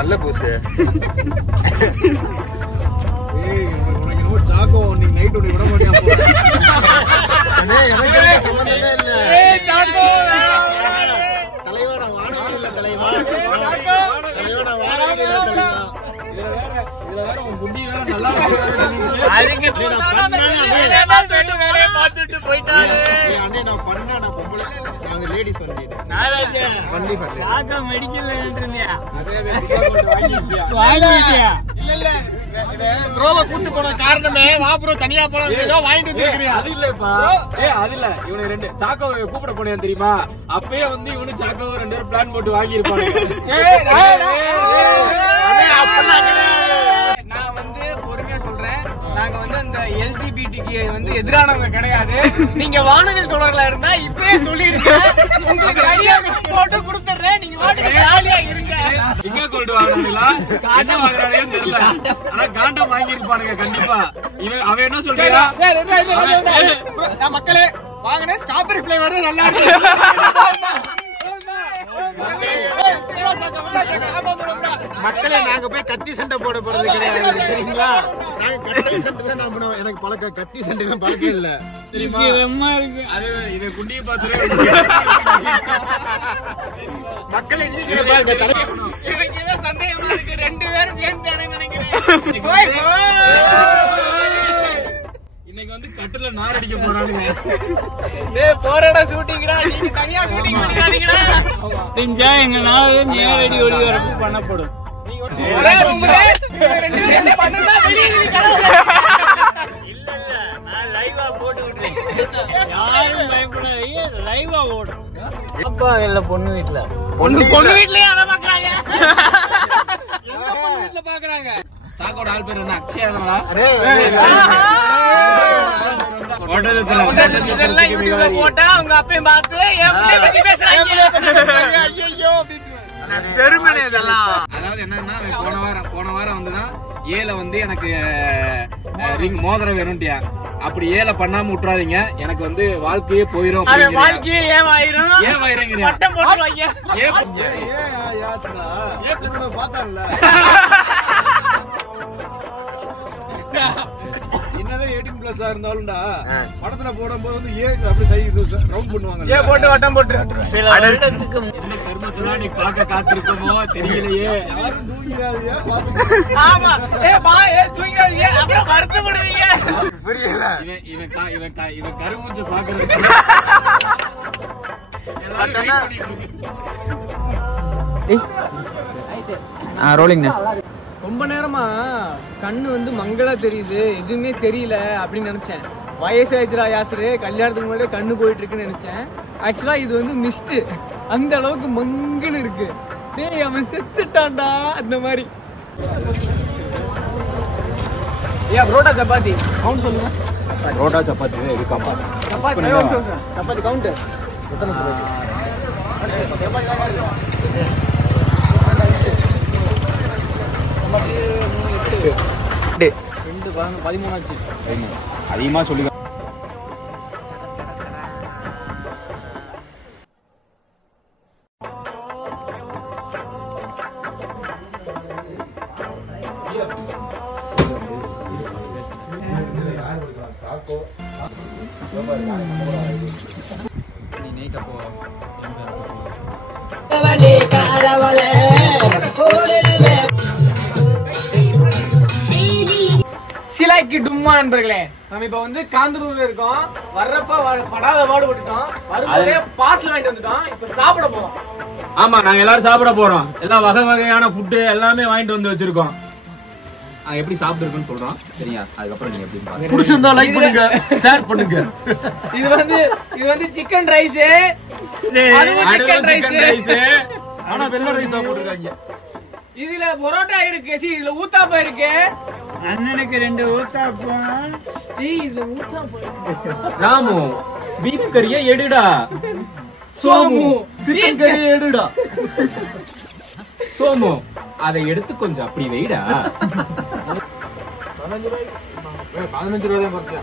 நல்ல பூசு. சாக்கோ நீ நைட் ஒண்ணு விட மாட்டியா? எனக்கு சம்பந்தமே இல்ல. தலைவா நான் வானவில் இல்ல தலைவா. தலைவா நான் வானவில் இல்ல தலைவா. இதுல வேற உன் புத்தி வேற நல்லா அதுக்கு வேலையை பார்த்துட்டு போயிட்டாரு. அண்ணே நான் பண்ணா நான் பொம்பளை நாங்க லேடிஸ் பண்ணிட்டேன். பண்ணி பண்ணி சாக்கா மெடிக்கல்ல இருந்தியா? வாங்கிட்டியா? இல்ல ப்ரோவை கூட்டி போன காரணமே வா ப்ரோ தனியா போலாம் ஏதோ வாங்கிட்டு வந்துருக்கியா? அது இல்லப்பா. அது இல்ல. இவனுக்கு ரெண்டு சாக்கோவை கூப்பிட போனேன் தெரியுமா? அப்பயே வந்து இவனு சாக்கோவை ரெண்டு பேரும் பிளான் போட்டு வாங்கி இருப்பாங்க. நான் வந்து பொறுமையா சொல்றேன். நாங்க வந்து அந்த எல்ஜிபிடிக்கு வந்து எதிரானவங்க கிடையாது. நீங்க வானவில் தொடர்களா இருந்தா இப்பயே சொல்லிருக்கேன். உங்களுக்கு நிறைய போட்டு கொடுத்துறேன். நீங்க வாட்டுக்கு ஜாலியா இருங்க. எங்க கொண்டு வாங்குறீங்களா? காண்ட வாங்குறானேன்னு தெரியல. ஆனா காண்டம் வாங்கி இருப்பானுங்க கண்டிப்பா. அவன் என்ன சொல்றா? நான் மக்களே வாங்கினேன் ஸ்ட்ராபெரி ஃபிளேவர் நல்லா இருக்கு. மக்களே நாங்க போய் கத்தி சண்டை போட போறது கிடையாது சரிங்களா? நாங்க கத்தி சண்டை தான் நான் பண்ணுவோம். எனக்கு பழக்கம் கத்தி சண்டை தான் பழக்கம் இல்ல தெரியுமா? அது இதை குண்டியை பார்த்துட்டு மக்களே நீங்க எனக்கு ஏதோ சந்தேகமா இருக்கு. ரெண்டு பேரும் சேர்ந்து நினைக்கிறேன். இன்னைக்கு வந்து கட்டுல நார் அடிக்க போறானுங்க. டேய் போறடா ஷூட்டிங்டா. நீங்க தனியா ஷூட்டிங் பண்ணிடாதீங்கடா. செஞ்சா எங்க நார் நேரடி ஒளிபரப்பு பண்ணப்படும். நீங்க ஒரே ரூம்ல ரெண்டு பேரும் பண்ணுடா. வெளிய நீ கலங்க. இல்ல நான் லைவா போட்டு விட்டேன். யாரும் பயப்படாதீங்க. லைவா ஓடும். அப்பா இல்ல பொண்ணு வீட்ல. பொண்ணு வீட்லயே அத பாக்குறாங்க. எங்க பொண்ணு வீட்ல பாக்குறாங்க? சாக்கோட ஆள் பேர் என்ன? அக்ஷயாதா? இதெல்லாம் யூடியூப்ல போட்டா அவங்க அப்பையும் பார்த்து என் பிள்ளை பத்தி பேசுறாங்க. ஐயோ பெருமனே இதெல்லாம். அதாவது என்னன்னா போன வாரம் வந்துதான் ஏல வந்து எனக்கு ரிங் மோதிரம் வேணும்ட்டியா. அப்படி ஏல பண்ணாம விட்டுறாதீங்க. எனக்கு வந்து வாழ்க்கையே போயிரும். வாழ்க்கையே ஏவாயிரும் பட்டம் போட்டுருவாங்க. என்னதான் 18+ இருந்தாலும்டா படத்துல போடும்போது வந்து ஏ அப்படி ரவுண்ட் பண்ணுவாங்க. ஏ போட்டு வட்டம் போட்டு என்ன கர்மத்துல நீ பாக்க காத்திருக்கோமோ தெரியலையே. யாரும் தூங்கிடாதீங்க பாத்துக்க. ஆமா தூங்கிடாதீங்க அப்புறம் வருத்தப்படுவீங்க. புரியல. இவன் கருமூச்ச பாக்குறது. ரோலிங். ரொம்ப நேரமா கண்ணு வந்து மங்களா தெரியுது, எதுவுமே தெரியல அப்படின்னு நினைச்சேன். வயசாயிடுச்சுடா யாசரு, கல்யாணத்துக்கு முன்னாடி கண்ணு போயிட்டு இருக்குன்னு நினைச்சேன். ஆக்சுவலா இது வந்து மிஸ்ட். அந்த அளவுக்கு மங்கன்னு இருக்கு. டேய் அவன் செத்துட்டான்டா அந்த மாதிரி. புரோட்டா சப்பாத்தி கவுண்ட் சொல்லுங்க. புரோட்டா சப்பாத்தி இருக்காமா? சப்பாத்தி கவுண்ட் எத்தனை சப்பாத்தி? 13 ஆச்சு. அதிகமா சொல்லுங்க. நீ நைட் அப்போ சிலாக்கி டும்மா நண்பர்களே, நம்ம இப்ப வந்து காந்தூர்ல இருக்கோம். வர்றப்ப படாத பாடுபட்டுட்டோம். வரும்போதே பார்சல் வாங்கிட்டு வந்துட்டோம். இப்ப சாப்பிட போறோம். ஆமா நாங்க எல்லாரும் சாப்பிட போறோம். எல்லாம் வகை வகையான ஃபுட்டு எல்லாமே வாங்கிட்டு வந்து வச்சிருக்கோம். எப்படி சாப்பிட்டுருக்குன்னு சொல்றோம் சரியா? அதுக்கப்புறம் நீங்க எப்படி பாருங்க. பிடிச்சிருந்தா லைக் பண்ணுங்க, ஷேர் பண்ணுங்க. இது வந்து சிக்கன் ரைஸ். சிக்கன் ரைஸ் ஆனா வெள்ளை ரைஸா போட்டுருக்காங்க. இதுல பரோட்டா இருக்கு. இதுல ஊத்தாப்பம் இருக்கு. அண்ணனுக்கு 2 ஊத்தாப்பம். இதுல ஊத்தாப்பம். ராமு பீஃப் கறியை எடுடா. சோமு சிக்கன் கறி எடுடா. சோமு அதை எடுத்து கொஞ்சம் அப்படி வைடா. 15 ரூபாய் குறைச்சா.